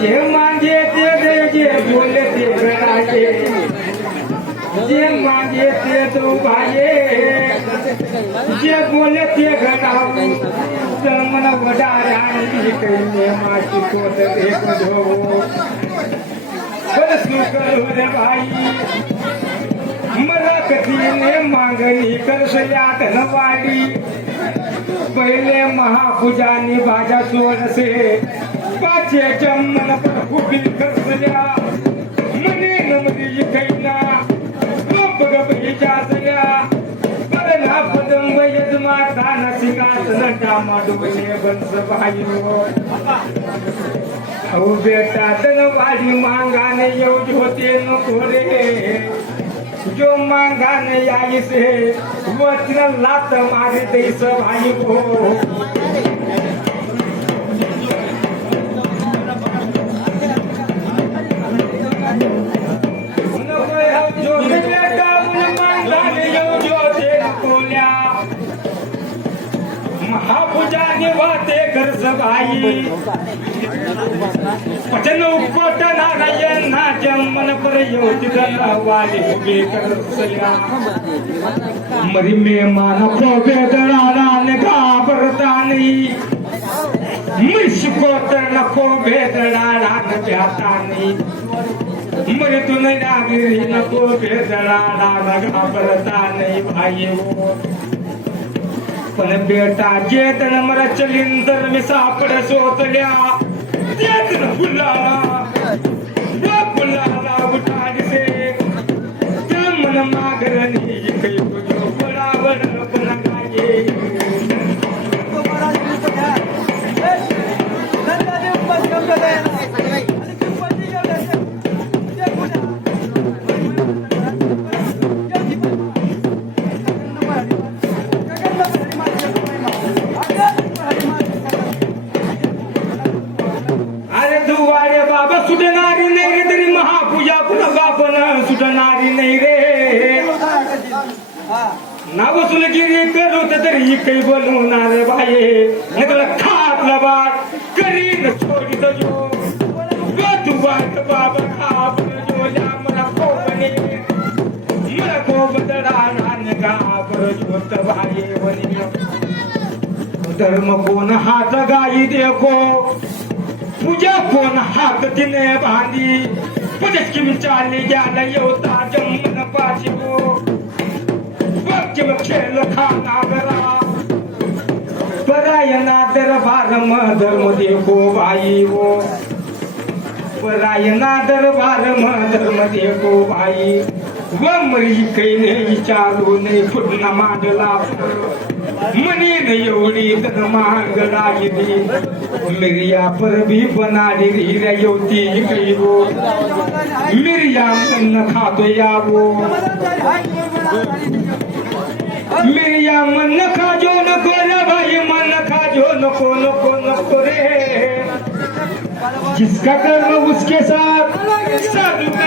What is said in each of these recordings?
जे मांगे ते दे जे बोले ते बनाए जे मांगे ते दो भाई जे बोले ते घटाऊ मन वडा राणी कहिने माटी को दे को धो बोल सुकर रे भाई मला कधीने मागणी करसयात वाडी पहिले महापूजानी भाज्या सोडसे पाचे चमन उभी करसल्या. मने नमदी कैना गप गप हिच्या बरना पदंब यजमा दाना सिंगात नटा माडुबले बंस भाई अहो बेटा तन वाडी मांगाने येऊ होते नको रे जो मांगाने यायसे वचन लात मारे दैस भाई भो निवाते घर सभाई पचन ना जमन पर योति वाली उभे मरी घाबरता नहीं को जाता नहीं मरे तू नहीं नागिरी नको बेदराला न घाबरता नहीं भाई. वो पण बेटा जेतन मरा चलिंदर मी सापड सोतल्या जेतन फुलाला व फुलाला उठाडी से ते मन मागरणी वारे दुवारे बाबा सुटणारी नाही रे तरी महापूजा पुन्हा बापन सुटणारी नाही रे. ना वसूल गिरी करू तरी काही बोलवणार बाये नकल खातला बाट करीन छोडी जो व तू वाट बाबा खाप जो या मला कोपणे. मला कोबदडा नान गाबर जोत बाये वनी धर्म कोण हात गाई देखो? पूजा कोण हात तिने बांधी पुजच किम चाली ज्याला येवता जमन पाचिवो वक्य खेळ खाना बरा परायणा दरबार म धर्म देखो हो भाई वो हो। परायणा दरबार म धर्म देखो हो भाई व मरी कैने विचारू ने फुटना मांडला मनी नहीं उड़ी धर्मांगदागिरी मिरिया पर भी बना रही रयोती कई वो। मिरिया मन खा तो या वो। मिरिया मन न खा जो न को भाई, मन खा जो न को न को न को रे। जिसका कर्म उसके साथ। साधु का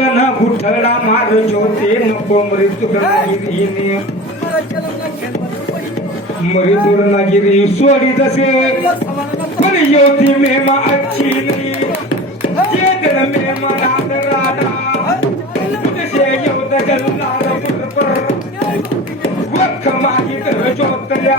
जन भुठड़ा मार जोते नको मृत्यु गिरीने मृदुर नगिरी सोड़ी दसे पर योति में मा अच्छी चेतन में मराद राधा जसे योद गल्ला रपुर पर वख मागी कर जोतया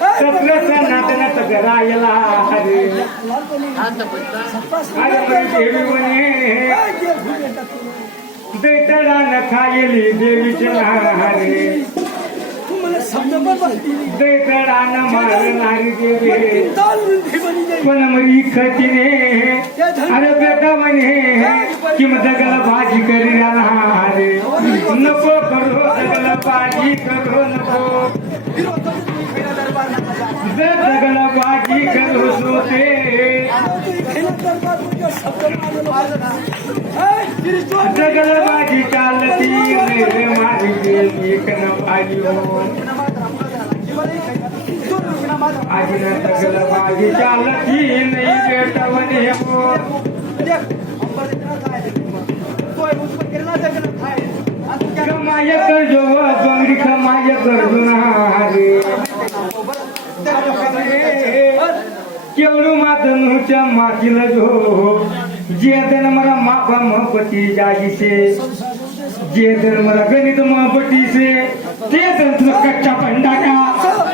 सत्र सनातनात करायला हरे अरे खायली देवीचे हरे दैतडान मारणारी देवी पण मरी खतीने अरे बेटा म्हणे कि मग दगला भाजी करी रे नको करो दगला भाजी करो नको. जगलबाजी चालती मेरे मारी गेली कनबाईयो आज न जगलबाजी चालती नहीं बेटवन है वो कमाया कर जो बंगड़ी कमाया कर जो ना केवढू मातनुच्या मातीला जो जे दन मला मापा महपती जागीसे जे दन मला गणित महपती से ते दन कच्चा पंडा का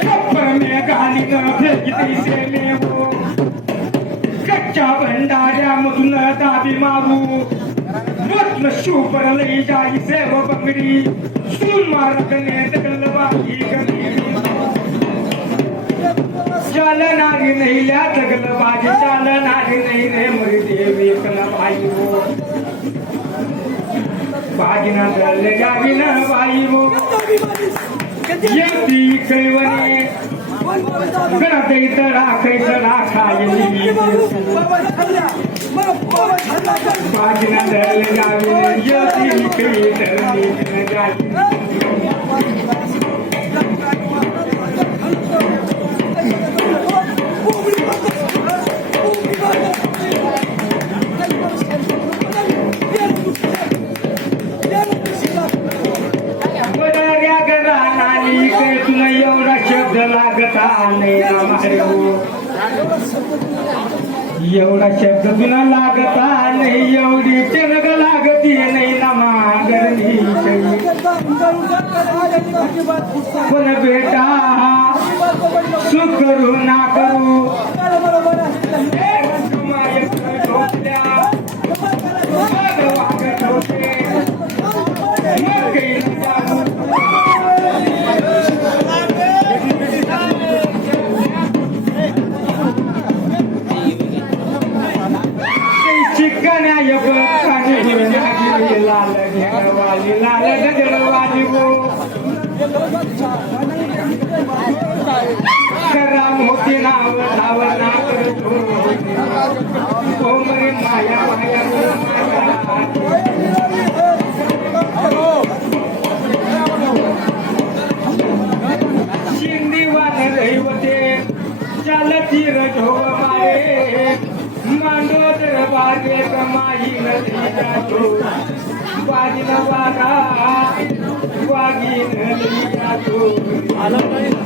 कप्पर में गाली न फेकी से ले वो कच्च्या भंडाऱ्या मधून दाबी मागू रत्न शुपर लई जाई सेव बंगडी सून मारकने दगल बाई गली चाला नारी नहीं ला तगल बाजी चाला नारी नहीं रे मरी देव एकला भाई वो बाजी ना दल जागी ना भाई वो ये दी कईवने करा ते इतरा कई तरा खाए नी बाजी ना दल जागी ये दी कई तरा जागी एवढी तिरग लागती नाही ना मागरणी पण बेटा सुख करू ना करू. नाव करतो कोमरी माया माया शिंदी वान रहिवते चालती रजो मारे मांडोदर कमाई नदी जातो वागिन वागा वागिन जातो. एक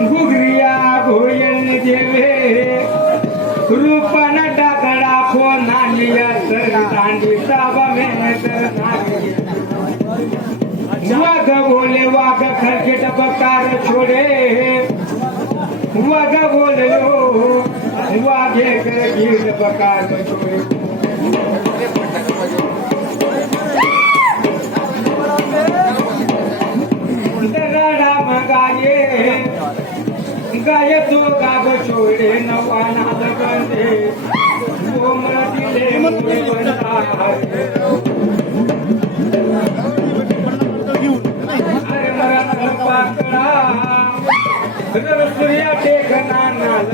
गुगरिया घोयल देवे रूपन डागडा खो नानिया तर दांडी साबा मेहनत नानी वग बोले वाघ खरकेट बकार छोडे. वग बोले वागे कर गीर बकार छोडे. गाय तो गाग छोडे नवा नाद गंधे. कोमळ दिले मुळे बंधारे. अरे मरा पाकडा सूर्या टेकना नाल